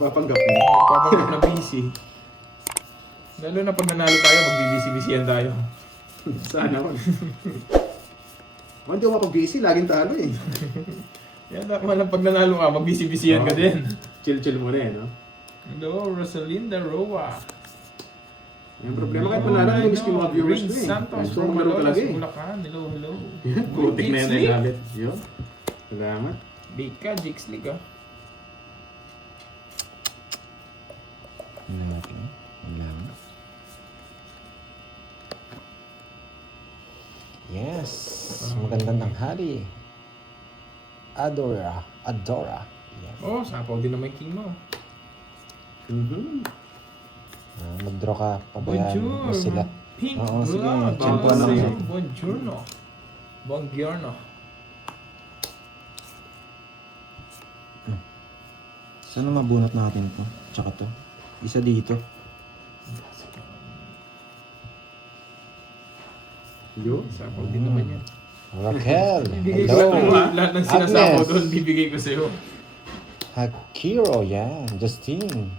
Papanggap niya. Papanggap na busy. Lalo na pag nanalo tayo, magbibisi-bisihan tayo. Sana ako. Hindi ako mapag-busy, laging talo eh. Yan naman pag nanalo ka, magbisi-bisihan ka din. Chill-chill mo na eh, no? Hello, Rosalinda Roa. Yung problema kahit panalo, yung miss ko yung mga viewers ko eh. Santos Gusto from ko malo talaga Malolos, eh. Bulacan. Hello, hello. Putik na yan ay galit. Yun. Salamat. Bika, Jigs League ah. Ano natin? Wala. Yes. Magandang tanghali. Adora. Yes. Oh, sapaw din naman yung king mo. Mag-draw ka. Pabayaan mo sila. Pink Oo, sige. blood. Champion lang yan. Buongiorno. Buongiorno. Sana mabunot natin to. Tsaka to. Isa dito. Yun. Sapaw din naman yan. Raquel. Bibigay ko Hello. lahat ng sinasapaw Agnes. doon, bibigay ko sa'yo. Hakiro. Yan. Justine.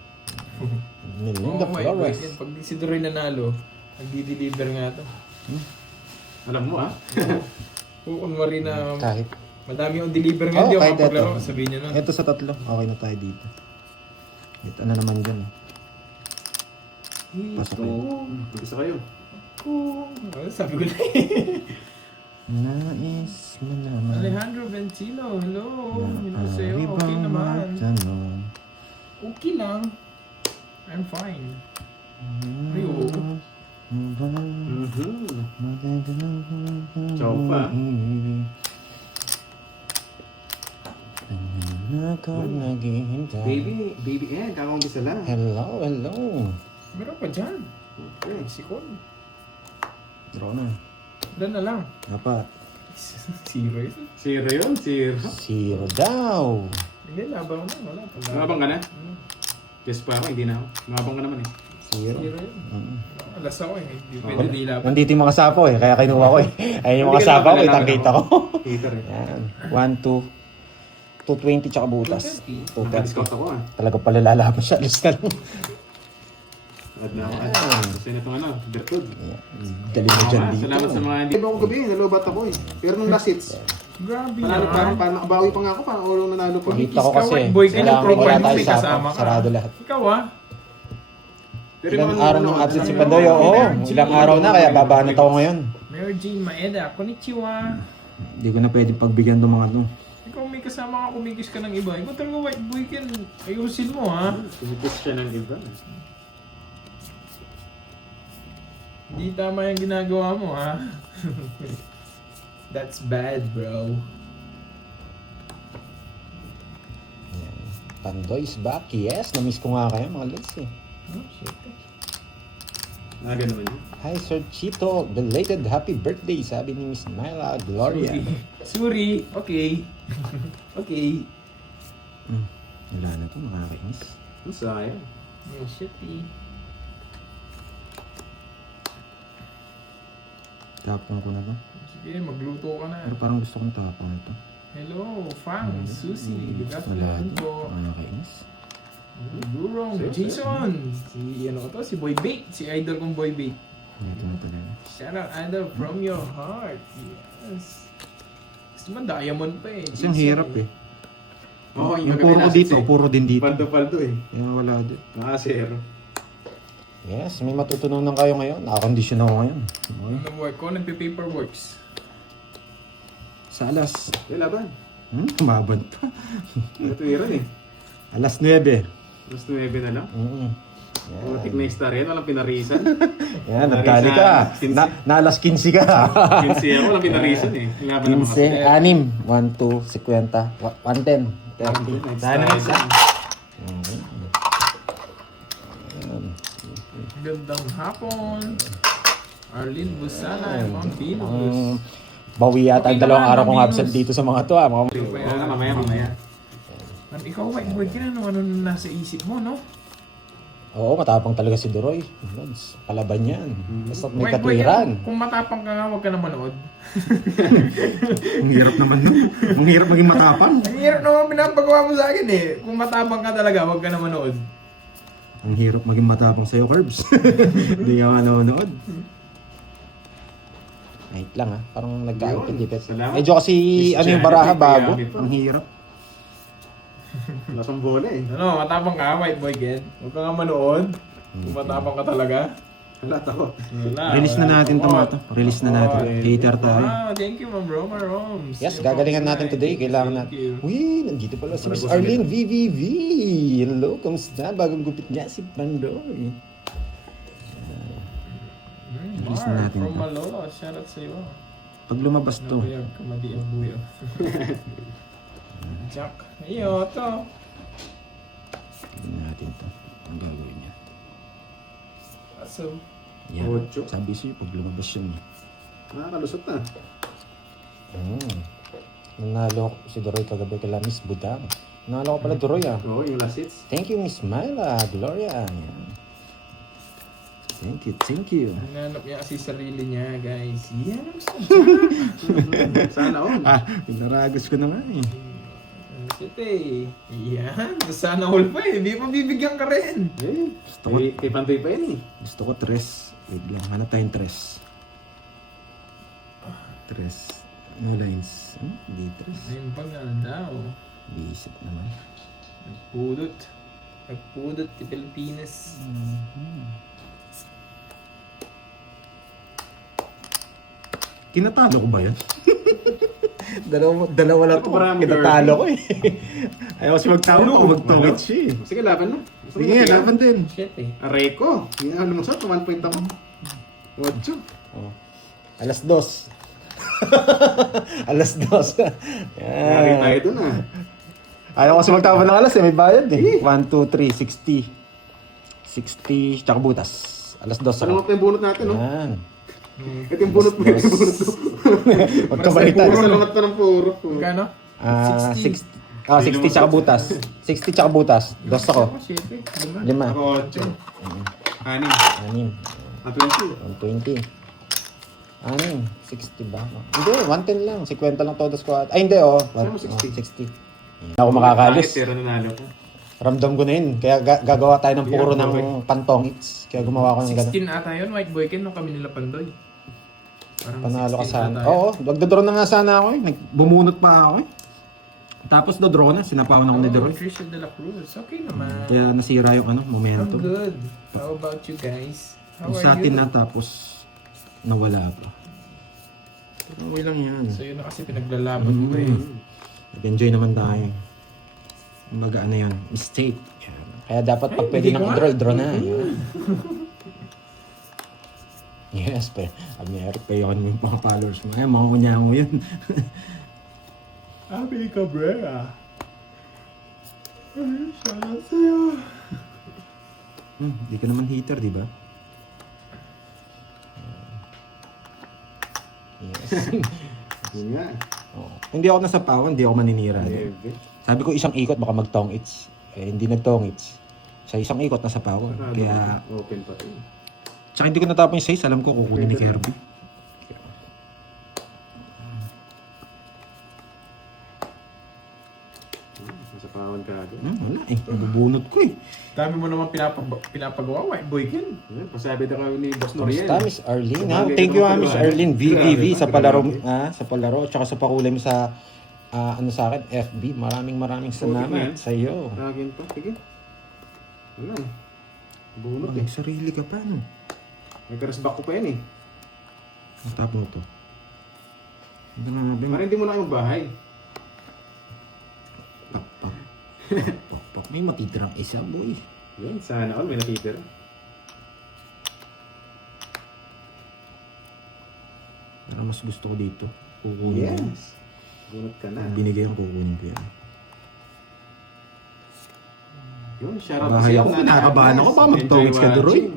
Melinda Oh my God, Flores. yan. Pag di si Doroy nanalo, nagdi-deliver nga to. Alam mo ah. Kung kunwari na Kahit. madami yung deliver nga, di ako kahit mapaglaro, eto. sabihin nyo na. Ito sa tatlo. Okay na tayo dito. Ito na naman dyan. Pasok Ito. Mag-isa kayo. Sabi ko na Nais mo naman. Alejandro Vencino, hello. Hello sa'yo, Di ba okay naman. matanong? Okay lang. I'm fine. Ay, oo. Ciao pa. Ako naghihintay. Baby Ed, kakaumpisa lang. Hello. Meron pa dyan. Okay. Sikon. Draw na. Ilan na lang. Dapat. Zero yun. Zero yun, zero. Zero daw. Hindi, labang na. Wala. Mabang ka na? Yes pa ako, hindi na ako. Mabang ka naman eh. Zero. Zero yun. Mm. Alas ako eh. Hindi pwede nilaban. Nandito yung mga sapo eh. Kaya kinuha ko eh. Ayun yung mga sapo ko. Itang-kita ko. Hater eh. Yan. 1, 2. 220 tsaka butas. 230. Discount ako ah. Talaga pala lalaban siya. Alis na lang. Add na ako. Kasi na itong ano, Bertud. Dali mo dyan dito. Salamat sa mga hindi. Iba ko gabi, nalobat ako eh. Pero nung last hits, Grabe panalo naman. parang nakabawi pa nga ako, parang ulo nanalo pa. Nakita ko kasi. Ikaw, boy, kailan wala profile mo, tayo may sapo. kasama ka. Sarado lahat. Ikaw ah. Pero Ilang yung araw ano, nung absent si ano, Pandoy. Oo, Energy. ilang araw na kaya babanat ako ngayon. Mary Jane Maeda, konnichiwa. Hindi ko na pwede pagbigyan ng mga ano. Ikaw may kasama ka, kumikis ka ng iba. Ikaw talaga white boy kan. Ayusin mo ha. Kumipis siya ng iba. Hindi tama yung ginagawa mo ha. That's bad bro. Ayan. Pandoy's back. Yes, na-miss ko nga kayo mga lods eh. Oh shit. Ganun yun. Hi Sir Chito, belated happy birthday sabi ni Miss Myla Gloria. Suri. Okay. Okay. Wala na to, nakakainis. Ang sayang. Oh shit eh. Tapang ko na to. Sige, magluto ka na. Pero parang gusto kong tapang ito. Hello, Fang, Susie. Good Wala afternoon to, po. nakakainis. Gurong, Jason. Si ano to? Si Boy Bait. Si idol kong Boy Bait. Dito na talaga. Shout out idol from your heart. Yes. Gusto mo diamond pa eh. Kasi ang hirap eh. Oo, Yung puro ko dito, puro din dito. Paldo-paldo eh. Kaya wala din. Zero. Yes, may matutunan kayo ngayon. Nakakondisyon ako ngayon. Okay. Ano work ko? Nagpe-paperworks. Sa alas. Laban. Maban pa. Natuwiran eh. Alas 9. Mas 9 na lang. Putik na star yan, walang pinarisan. Yan, nagkali ka. Na alas 15 ka. 15 ako, walang pinarisan eh. Laban naman kasi. 15, 6, 1, 2, 50, 110, 30. Sana isa. Gandang hapon. Arlene Busana, Ma'am Venus. Bawi yata Okay ang dalawang naman, araw kong Ma'am absent Venus. dito sa mga to. Mga... Oo na, mamaya. Ikaw white boy ka na, ano nasa isip mo, no? Oo, matapang talaga si Duroy. Lods, palaban yan. Basta may White boy, katwiran. kung matapang ka nga, huwag ka na manood. Ang hirap naman no. Ang hirap maging matapang. Ang hirap naman pinapagawa mo sa akin eh. Kung matapang ka talaga, huwag ka na manood. Ang hirap maging matapang sa'yo, Curbs. Hindi ka manonood. Wait lang ha, parang nagka-ipit-ipit. Salamat. Medyo kasi Miss ano yung Janet, baraha may bago. kaya- Ang hirap. Wala kang bola eh. Ano, matapang ka, white boy, Ken. Huwag ka nga manood. Kung matapang ka talaga. Wala ako. Wala. Release na natin to, Mato. Release na natin. Hater tayo. Wow, thank you, Ma'am Roma Roms. Yes, gagalingan natin today. Kailangan natin. Thank you. Uy, nandito pala si Miss Malagos Arlene VVV. Hello, kamusta? Bagong gupit niya si Pandoy. Release na Mark, natin from to. Malolo, shoutout sa iyo. Pag lumabas to, Nabuyag, kamadi ang buyo. Jack, iyo, to. tignan natin to. Ang gagawin niya. Aso. Yan. Ocho. Sabi sa'yo, pag lumabas yun. Nakakalusot na. Nanalo si Duroy kagabi kay Miss Budang. Nanalo ko pala Duroy ah. Oo, yung last hits. Thank you Miss Myla, Gloria. Yan. Thank you, thank you. Hinanap niya kasi sarili niya, guys. Yan ang sa Sana all. Ah, pinaragos ko na nga eh. City. Yan. Sana all pa eh. Di pa bibigyan ka rin. Eh, Gusto ko, kay Pantoy pa yun eh. gusto ko tres. Wait lang, hanap tayong tres. Tres. No lines. Hindi tres. Ayun pa nga daw. Bisit naman. Nagpudot. Nagpudot ti Pilipinas. Kinatalo ko ba yan? Dalawa lang Ako maraming Kinatalo ko eh. Ayaw kasi magtawag ako, magtawid siya eh. Sige, laban na. Sige, laban din. Shit eh. Areco. Yung ano mo sa, 1 point ako. 8. Oh. Alas 2. Alas 2. Lagi tayo Yan. dun ah. Ayaw kasi magtapon ng alas eh, may bayad eh. 1, 2, 3, 60. 60, tsaka butas. Alas 2 Ano ako. mo pa yung bunot natin, no? Yan. Ito yung bunot mo, ito yung bunot mo. Huwag ka balitan. Puro salamat pa ng puro. Magkano? 60. 60 tsaka butas. 60 tsaka butas. 2 ako. 7. 5. Ako 8. 6. 6. Ah, 20. 120. 60 ba? Hindi, 110 lang. 50 lang todos ko. Ay, hindi oh. Saan mo 60? 60. Ako makakalis. Bakit? Pero nanalo ko. Ramdam ko na yun. Kaya gagawa tayo ng puro ng pantong hits. Kaya gumawa ko ng gano'n. 16 ata yun, white boy Ken, nung kami nila Pandoy. Parang Panalo ka 16 sana. ata yun. Oo, magdodraw na nga sana ako eh. Bumunot pa ako eh. Tapos dodraw na, sinapawan ako ni Oh, Deroy. Trisha de la Cruz. Okay naman. Kaya nasira yung I'm momentum. good. How about you guys? How Yung are sa atin you? na tapos nawala pa. Pero okay lang yan. So yun na kasi pinaglalaban ko eh. Nag-enjoy naman tayo. Kumbaga ano yun, mistake. Yan. Kaya dapat pag Ay, pwede hindi ng ko i-draw, i-draw na. Yes, pero Amerik pa yun yung mga followers mo. Ay, mga kunya mo yun. Abi Cabrera. Ay, shoutout sa'yo. Di ka naman hater, di ba? yes. Yun nga. Oo. Hindi ako nasapawan, hindi ako maninira. Lebe. Sabi ko isang ikot baka mag-tong its. Eh, hindi nag-tong its. Sa isang ikot nasapawan. Kaya, Open pa rin. tsaka hindi ko natapon yung 6, alam ko kukunin ni Kirby. Nasa pawan ka agad. Wala eh, nabubunot ko eh. Dami mo naman pinapagawa, white boy Ken. Yan, pasabi na kami ni Boss Noriel. Kamusta, Miss Arlene? Ha? Thank you, Miss Arlene VVV sa palaro, sa palaro, tsaka sa pakulay mo sa ano sa akin, FB. Maraming salamat sa iyo. Lagin pa. Sige. Wala eh. Bunot eh. Sarili ka pa, no? Nagka-resback ko pa yan eh. Natapon mo to. Grabe, Parang hindi mo na kayo magbahay. Pak. May matitirang isa, boy. Yun, sana all may nakitira. Pero mas gusto ko dito. Kukunin ko. Yes. Bunot ka na. Pag binigay ang kukunin ko yan. Yun, shoutout Bahay sa'yo, ako, Nanay kinakabahan Agnes. ako, baka mag-tongits ka, Enjoy Duroy. watching.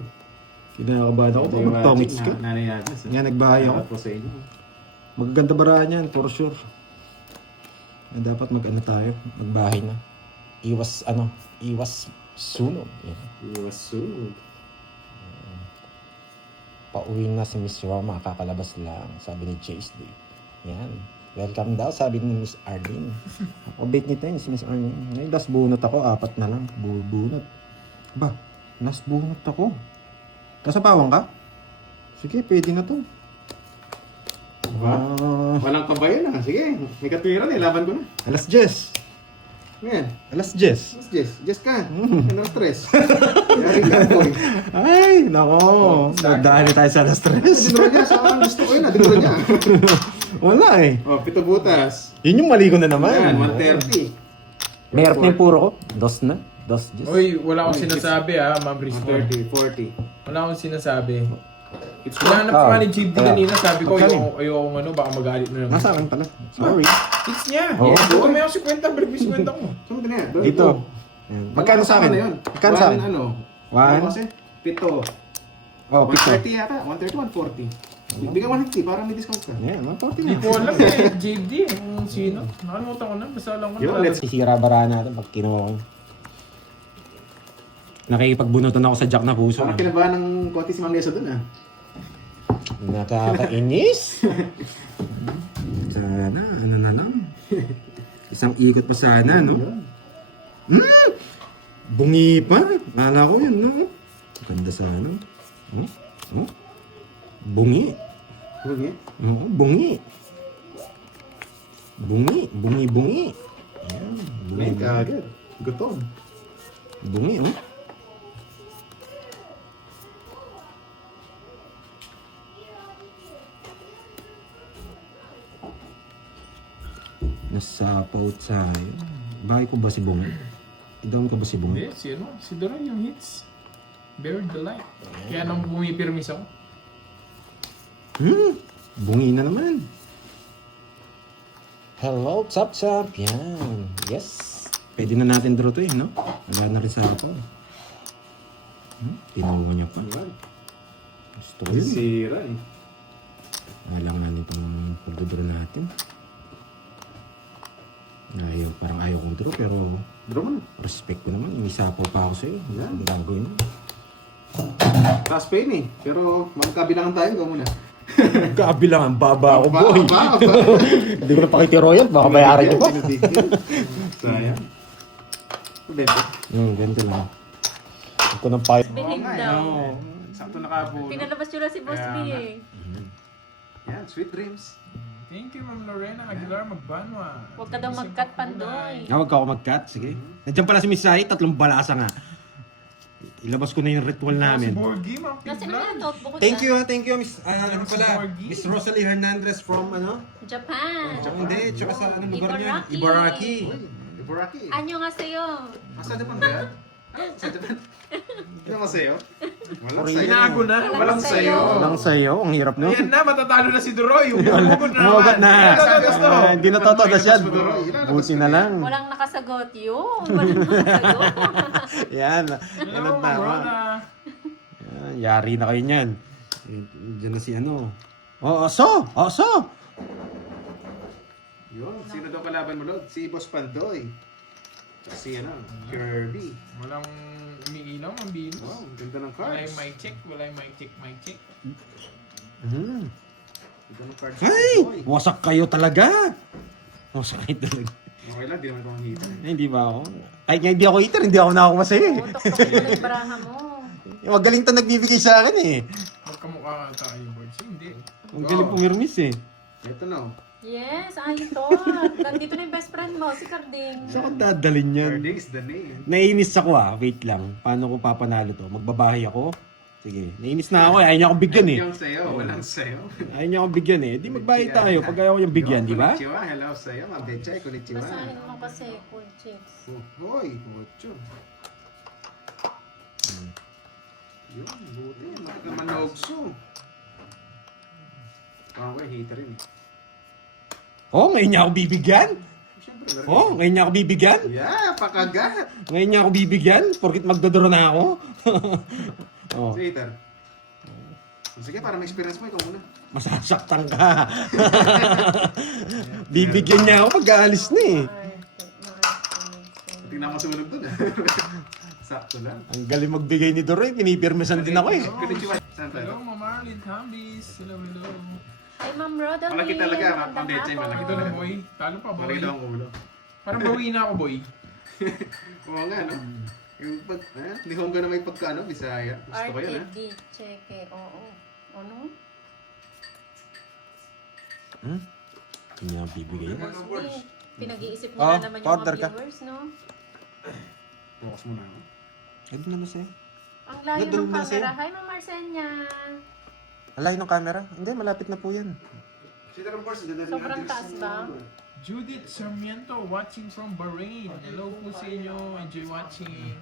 Kinakabahan ako, Enjoy pag mag-tongits watching, ka. Nanay Agnes. Nga, nagbahay ako. Shoutout po sa inyo. Magaganda barahan yan, for sure. Dapat mag-ano tayo. Magbahay na. Iwas Sunog. Yan. Iwasug. Pauwi na si Miss Roma, kakalabas lang, sabi ni Chase D. Yan. Welcome daw, sabi ni Miss Arlene. Kabait nito yun si Miss Arlene. Ngayon, last bunot ako, 4 na lang. Bunot. Ba, last bunot ako. Kasapawang ka? Sige, pwede na to. Diba? Walang kabayan na. Sige, may katwiran eh. Laban ko na. Alas 10. Ngayon. Alas 10. Mas Jess. Jess ka. Ano stress? Yari ka, boy. Ay, nako. Nagdahali tayo sa alas 3. Dinura niya. Saan gusto ko yun? Dinura niya. Wala eh. Oh, 7 butas. Yun yung mali ko na naman. Yan, 130. Mayroon na yung puro ko. 2 na. 2 Uy, wala akong sinasabi Ma'am Rizzo. 40. Wala akong sinasabi. It's Hinahanap ko nga ni Chief D Kaya. kanina, sabi ko, Magkano? ayoko ano, baka magalit na naman. Nasa akin pala. Sorry. It's niya. Oo. Ito may ako 50, break may 50 ko. Saan mo yan? Dito. Ayan. Magkano sa akin? Magkano sa akin? Ano? One? Ano kasi? 7. Oh, pito. 130 yata. 130, 140. Bigyan 150 para may discount ka. Ayan, 140 Hindi na. ko alam JD, kung sino. Nakalimutan ko na, basta alam ko Yo, na. let's- Sisira-bara natin pag kinuha ko. Nakikipagbunutan ako sa jack na puso. Parang kinabahan ng konti si Mang Lesa dun ah. Nakakainis. Sana, ano na lang. Isang ikot pa sana, no? Bungi pa. Kala ko yun, no? Ganda sana. Oh? Oh? Bungi. Huwag Oo, bungi. Bungi. Bungi. Ayan, bungi. Ngayon ka agad. Gutom. Bungi, oh. Nasapaw tayo. Bakit ko ba si Bungi? Idawin ko ba si Bungi? Hindi, si Doro yung hits. Buried the light. Kaya nang pumipirmis ako. Bungi na naman. Hello, Chop Chop. Yan. Yes. Pwede na natin draw to eh, no? Wala na rin sa ako. Tinuha niya pa. Gusto ko yun eh. Sira eh. Alam nga nitong pagdodraw natin. Ayaw, parang ayaw kong draw pero Draw mo na. respect ko naman. Inisapaw pa ako sa'yo. Wala, ang gagawin mo. Taas pa yun eh. Pero magkabilangan tayo. Gawa muna. Kabilangan, baba ako boy. Ba? Hindi ko na pakiti royal, baka bayaran ko pa. Sayang. Bente. Ganito lang. Ito ng pipe. Bihig daw. Sakto nakabulo. Pinalabas nyo lang si Boss B eh. Yan, sweet dreams. Thank you, Ma'am Lorena Aguilar Magbanwa. Huwag ka daw mag-cut, Pandoy. Huwag ka ako mag-cut, sige. Nandiyan pala si Miss Sai, 3 balasa nga. Ilabas ko na yung ritual Si namin. Borgie, Ma'am Kasi Tiglan. naman notebook ko Thank dyan. you, Miss, ano pala, Miss Rosalie Hernandez from, Japan. Hindi, tsaka sa anong lugar niya? Ibaraki. Ibaraki. Ibaraki. Anyo nga sa'yo. Sa Japan ba yan? Sa Japan? Ano mo sa'yo? Walang sa'yo. Binago na. Walang sa'yo. Walang sa'yo, ang hirap no? Ayan na, matatalo na si Duroy. Umugot na Umugot na. Gusto. Hindi na totodas yan. Buti na lang. Walang nakasagot yun. Walang nakasagot. Yan. Hello, Ano Ma'am tama? Rona. Yan, yari na kayo niyan. Diyan na si ano. Oh, oso! Oso! Yun, sino daw kalaban mo, Lord? Si Boss Pandoy. Tsaka si Kirby. Walang umiilaw, Ma'am Venus. Wow, ganda ng Wala cards. yung mic check, wala yung mic check. Ganda ng cards. Ay! Wasak kayo talaga! Wasak kayo talaga. Okay lang, di naman ito ang hita. Eh, hindi ba ako? Kahit nga hindi ako eater, hindi ako nakakuha sa'yo eh. Utok ka mo ng baraha mo. Magaling to nagbibigay sa akin eh. Magkamukha ka tayo, Boards. Hindi. Ang galing pumirmis eh. Ito na. Yes, I thought. Nandito na yung best friend mo, si Carding. Saan ko dadalhin yan? Carding is the name. Nainis ako wait lang. Paano ko papanalo to? Magbabahay ako? Sige, nainis na ako eh. Ayaw niya akong bigyan eh. Yung sa'yo, walang sa'yo. Ayaw niya akong bigyan eh. Di magbahay tayo pag ayaw ko yung bigyan, di ba? Konnichiwa, hello sa'yo. Ma'am Bechay, konnichiwa. Basahin mo kasi, cool chicks. Hoy, ocho. Yun, buti. Naman na ogso. Okay, hita rin. Oh, ngayon niya ako bibigyan? Siyempre, meron. Oh, ngayon niya ako bibigyan? Yeah, pakagat. Ngayon niya ako bibigyan? Porkit magdodoro na ako? Oh, Sige, Ethan. Sige, para may experience mo, ikaw muna. masasaktan ka. Bibigyan niya ako pag aalis na eh. Hindi Tingnan ko sumunod dun. Sakto lang. Ang galing magbigay ni Doroy. Pinipirmisan din ako eh. Konnichiwa. Saan Hello, tayo? Mama Arlene Cambis. Hello, hello. Ay, Ma'am Rodalie. Malaki talaga, Ma'am magandang Betchay, hapon. malaki Ito na, boy. Talo pa, boy. Malaki daw ang ulo. Parang bawi na ako, boy. Oo nga, no? Yung pag, Nihongo na may pagka, Bisaya. Gusto ko yan, ha? RTD. Cheque. Oo. Ano? Hindi niya bibigay yun. Boss B, pinag-iisip mo Oh, na naman yung order mga ka. viewers, no? Focus muna ako. Eh, doon naman sa'yo. Ang layo Nadulog ng na sa'yo. camera. Hi, Ma'am Arsenia. Alay ng camera? Hindi, malapit na po yan. Sobrang taas ba? Judith Sarmiento watching from Bahrain. Hello po sa inyo. Enjoy watching.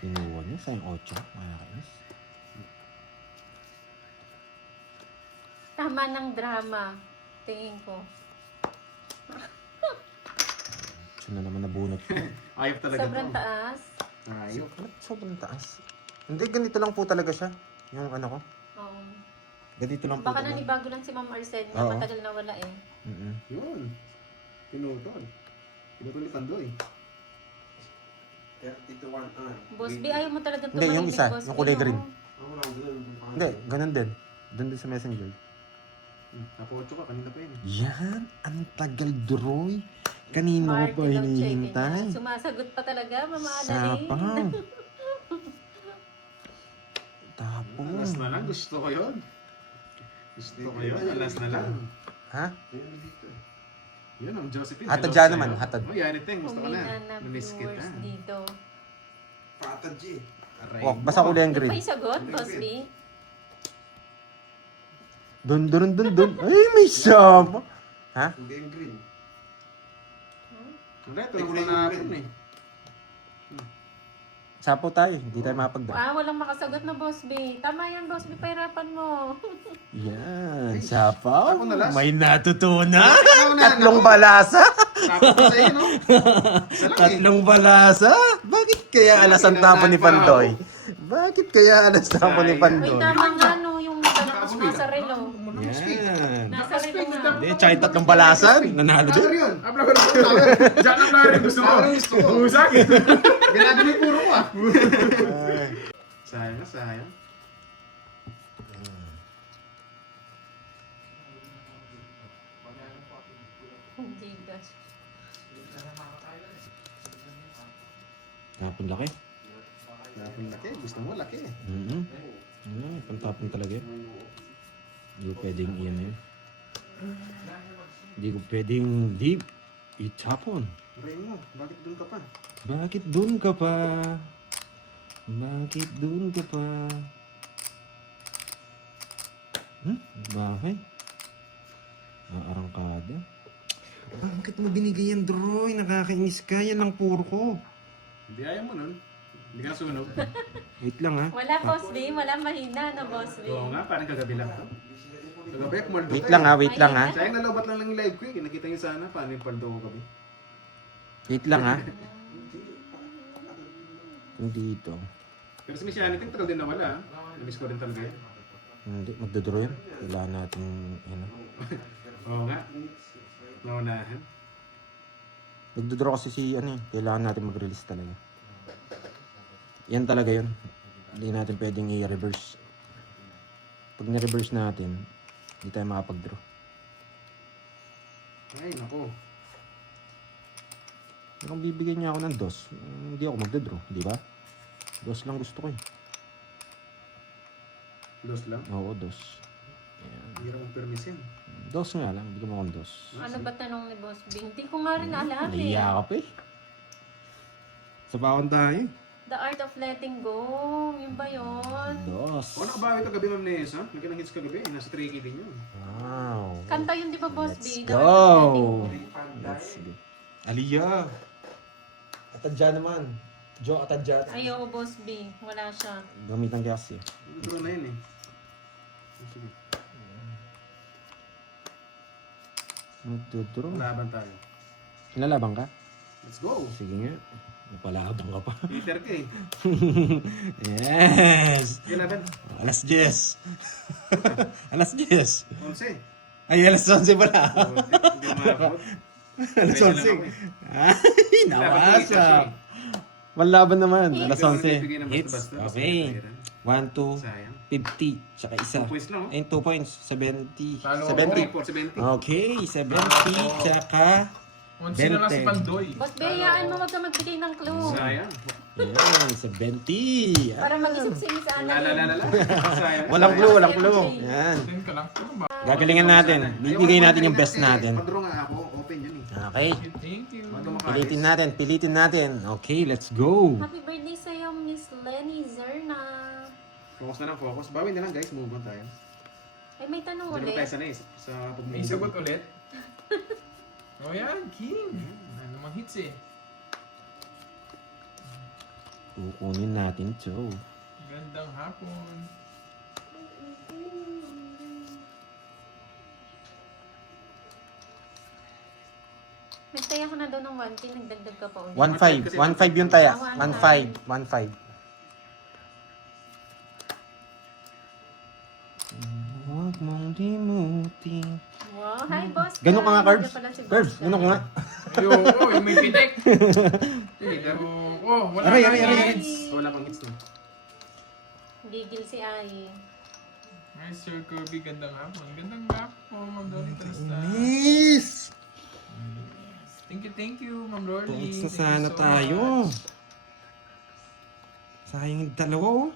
Kinuha niya sa yung 8. Makakainis. Tama ng drama. Tingin ko. Siya na naman nabunot ko. Ayop talaga Sobrang to. taas. Ayop. Ba't sobrang taas? Hindi, ganito lang po talaga siya. Yung ano ko. Oo. Ganito lang po Baka talaga. nanibago lang si Ma'am Arsenia. Oo. Matagal na wala eh. Mm-mm. Yun. Pinutol. Pinutol ni Pandoy. Boss B, ayaw mo talaga Hindi, yung isa, Boss yung B, kulay no? green. Hindi, ganun din. Doon din sa messenger. Napo-8 ka, kanina pa yun. Yan, ang tagal, Doroy. Kanino ko Marty pa daw check hinihintay? niya. Sumasagot pa talaga, Mama Adaling. Sapaw. Tapos. Alas na lang, gusto ko yun. Gusto ko yun, alas na lang. Ha? Yun ang Josephine. Hatad hello dyan sa'yo. naman, hatad. Oh, yan ito, gusto ko na. Humina na Namiss viewers kita. dito. Aray Oh, mo. basta kulay ang Yung green. pa sagot, Boss B? Dun. Ay, may sapa. Ha? Hindi, tulog na natin eh. Sapo tayo, hindi tayo mapagdra. Walang makasagot na Boss B. Tama yan, Boss B. Pahirapan mo. Yan, sapaw. Ako na last. May natutunan. Ikaw na, Tatlong no? balasa. Tapos ko sa'yo, no? Salang eh. Tatlong balasa. Bakit kaya alas ang tapo ni Pandoy? Bakit kaya alas tapo ni Uy, Pandoy? tama nga no, yung nasa relo. Yan. Nasa relo nga. Hindi, tsaka yung tatlong balasan. Nanalo Flower din. yun. Abla ko na. Diyan ang lari. Gusto mo. Gusto ko. Usak. Ginagawa mo yung puro ko ah. Sayang na, sayang. Hindi gas. Tapon laki. Tapon laki, gusto mo laki eh. Pantapon talaga yun. Hindi ko pwedeng iyan yun. Hindi ko pwedeng deep itapon. Aray mo, bakit doon ka pa? Bakit dun ka pa? Bakit dun ka pa? Bakit? Arangkada? Bakit mo binigay yan, Droy? Nakakainis ka. Yan ang puro ko. Hindi ayaw mo nun. Hindi ka nasunog. Wait lang ha. Wala, Boss B. Wala mahina na, Boss B. Oo nga, parang kagabi lang to. Kagabi, kumaldo Wait ka lang eh. ha, wait lang ha. Sayang nalobat lang yung live ko eh. Nakita niyo sana paano yung paldo ko gabi. Wait lang ha. Kung dito. Pero si Miss Yannick, tagal din nawala ah. Namiss ko rin talaga yun. Hindi, magdodro yan. Kailangan natin, ano. Oo nga. Naunahan. Nagdodro kasi si, ano eh. Kailangan natin mag-release talaga. Yan talaga yun. Hindi natin pwedeng i-reverse. Pag na-reverse natin, hindi tayo makapag-draw. Ay, naku. Kung bibigyan niya ako ng dos, hindi ako magdodraw, di ba? Dos lang gusto ko eh. Lost lang. Oo, dos. Ayan. Hirap mong permisin. Dos nga lang, bigyan mo akong dos. Ano ba tanong ni Boss B? Hindi ko nga rin alam eh. Nahiya ka pa eh. Sa bakon tayo. The Art of Letting Go. Yun ba yun? Dos. O, nakabawi kagabi, Ma'am Nessa. Nagkanang hits kagabi. Nasa tricky din yun. Wow. Kanta yun, di ba, Boss Let's B? The Art of Letting Go. go. Let's go. Aliyah. Atadya naman. Joe, atadya. Ayaw, Boss B. Wala siya. Gamitan kasi. Draw na yun eh. Sige. Magdodro. Laban tayo. Nalabang ka? Let's go. Sige nga. Napalabang ka pa. Peter ka eh. Yes! Sige, laban. Alas 10. Alas 10. 11. Ay, alas 11 pala. Hindi umabot. Alas Kaya lang 11. ako Ay, nawasak. Malaban naman. Alas 11. Hits. Okay. 1, 2, Sayang. 50. Tsaka isa. 2 points lang, oh. Ayun, 2 points. 70. Talo 70. 470. Okay, 70. Tsaka Onsi na lang si 20. Pandoy. Boss, bayaan mo, wag ka magbigay ng clue. Sayang. yan, 70. Para mag-isip si Miss Ana. Lalalala. Sayang. Walang clue, walang clue. Yan. Then ka lang. Ano ba? Gagalingan natin. Bibigay natin yung best natin. Pag-draw nga ako, open yun eh. Okay. Thank you. Pilitin natin, pilitin natin. Okay, let's go. Happy birthday sa'yo, Miss Lenny Zerna. Focus na lang, focus. Bawin na lang guys, move on tayo. Ay, may tanong Hindi naman ulit. tayo sanay sa pag-move. May sagot ulit. O yan, King. Ano namang hits eh. Kukunin natin to. Gandang hapon. Nagtaya ka na daw ng 1K, nagdagdag ka pa ulit. 1.5. 1.5 yung taya. 1.5. 1.5. Huwag mong limutin. Wow, hi boss. Ganun ka nga, Carbs. Nandiyan pala si boss. Carbs, ganun ka nga. Ayoko, yung may pitik. Ayoko, wala Aray, kang aray, aray. hits. Wala pang hits na. Gigil si Ai. Hi, Sir Kirby, gandang hapon. Gandang hapon, Ma'am Loli. Kamusta? Yes! Thank you, Ma'am Loli. Points na Thank you sana so tayo. much. Sayang yung dalawa, oh.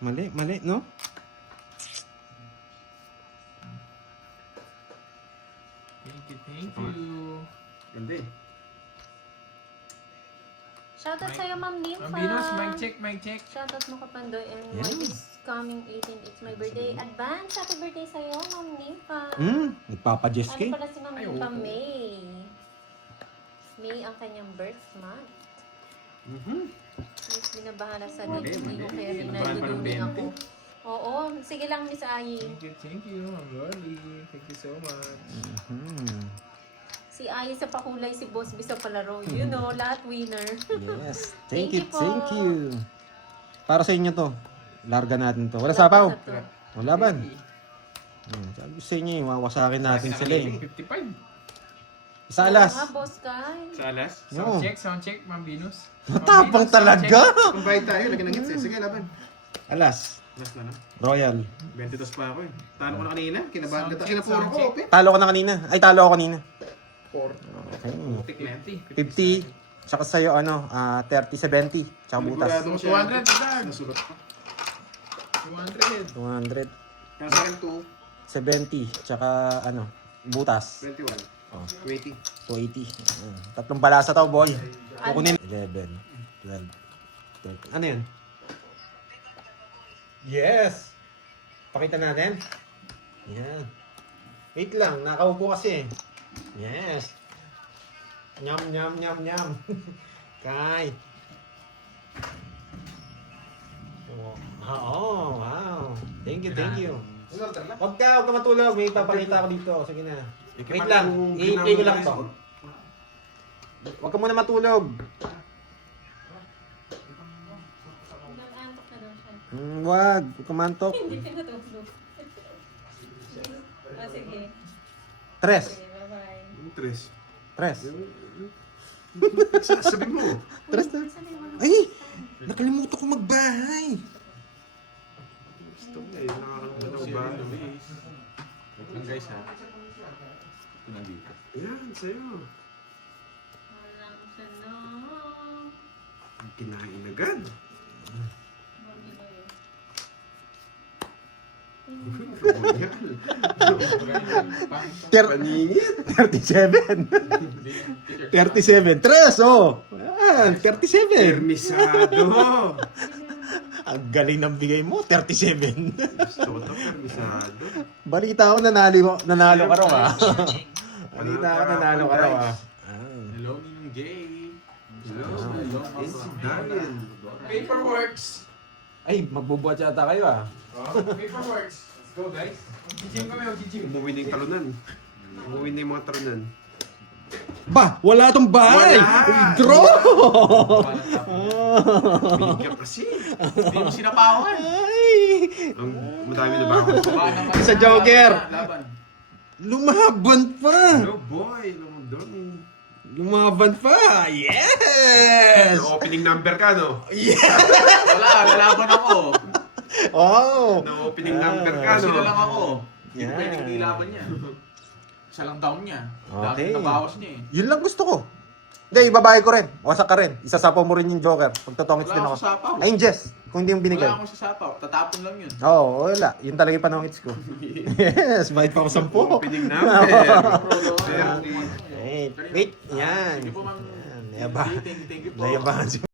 Mali, mali, no? Thank you. Ganda eh. Shoutout sa'yo, Ma'am Nympha. Ma'am Venus, mic check. Shoutout mo ka, Pandoy. And Yeah. wife is coming 18. It's my birthday. Advance, happy birthday sa'yo, Ma'am Nympha. Nagpapa-Jess Ano ka. pala si Ma'am Ay, Nympha? oo. May. May ang kanyang birth month. Miss, binabahala sa Mali, hindi mali. ko kaya rin Binabahan pa ng naduduming 20. ako. Oo, sige lang, Miss Ai. Thank you, Ma'am Loli. Thank you so much. Si Ai sa pakulay, si Boss B sa palaro. You know, lahat winner. Yes. Thank Thank you, you po. thank you. Para sa inyo to. Larga natin to. Wala sapaw. Wala ba? Sabi ko sa inyo, wawasakin natin sila eh. 55. Isa alas. Nga, Boss Kai. Sa alas. No. Sound check, Ma'am Venus. Matapang talaga. Kung bayad tayo, lagyan ng hits eh. Sige, laban. Alas. Last na lang. Royal. 22 pa ako eh. Talo ko na kanina. Kinabahan ka. Sound check, Kinapuro sound ko, check. open. Talo ko na kanina. Ay, talo ako kanina. 4. Okay. Putik na yan. 50. Tsaka sa'yo, 30-70. Tsaka butas. Sigurado ko siya. 200 agad. Nasulat ko. 200. 200. Kaya sa akin 70. Tsaka, butas. 21. Oh. 20. 280. Tatlong balasa to, boy. Kukunin. 11, 12, 13. Ano yun? Yes! Pakita natin. Yan. Wait lang, nakaupo kasi. Yes. Nyam, nyam, nyam, nyam. Kay. Oo, wow. Thank you, thank you. Huwag ka matulog. May papakita ako dito. Sige na. Wait lang. I-play ko lang to. Huwag ka muna matulog. Nag-antok na daw siya. Wag. Huwag ka mantok. Hindi pinatulog. Sige. Tres. Okay, bye-bye. Tres. Tres. Sabi mo. Tres na. Ay! Nakalimutan ko magbahay. Gusto ko eh. Nakakalimutan ako ba? Ang guys ha. Ito nandito. Yan, sa'yo. Walang sana. Kinain agad. Paningit. 37. 37. Tres, oh. Yan, 37. Permisado. Ang galing ng bigay mo, 37. Gusto ko ito, permisado. Balita ko nanalo ka raw ah. Balita ko nanalo ka raw ah. Hello, Ninong Jay. Hello. Hello, Yes, Darian. Paperworks. Ay, magbubuhat yata kayo ah. Paperworks. Let's go, guys. Gijim kami, gijim. Umuwi na yung talunan. Umuwi na yung mga talunan. Ba, wala tong bahay. Wala. Draw. Binigyan kasi. Hindi mo sinapawan. Ay. Ang madami na ba ako? Isa Joker. Laban. Lumaban pa! Hello boy, lumundon. Lumaban pa! Yes! No-opening number ka, no? Wala, lalaban ako. Oh! No-opening number ka, no? Sila lang ako. Hindi Yan. pwedeng nilaban niya. Isa lang down niya. Okay. Dati nabawas niya eh. Yun lang gusto ko. Hindi, ibabae ko rin. Wasak ka rin. Isasapaw mo rin yung Joker. Pagtotongits Wala din ako. akong sapaw. Ay, Jess. Kung hindi yung binigay. Wala akong sasapaw. Tatapon lang yun. Oo, wala. Yun talaga yung panongits ko. Yes, bayad pa ako 10. No-opening number. Wait, yan. Thank you po, ma'am. Yan, nayabangan. Thank you po. Nayabangan si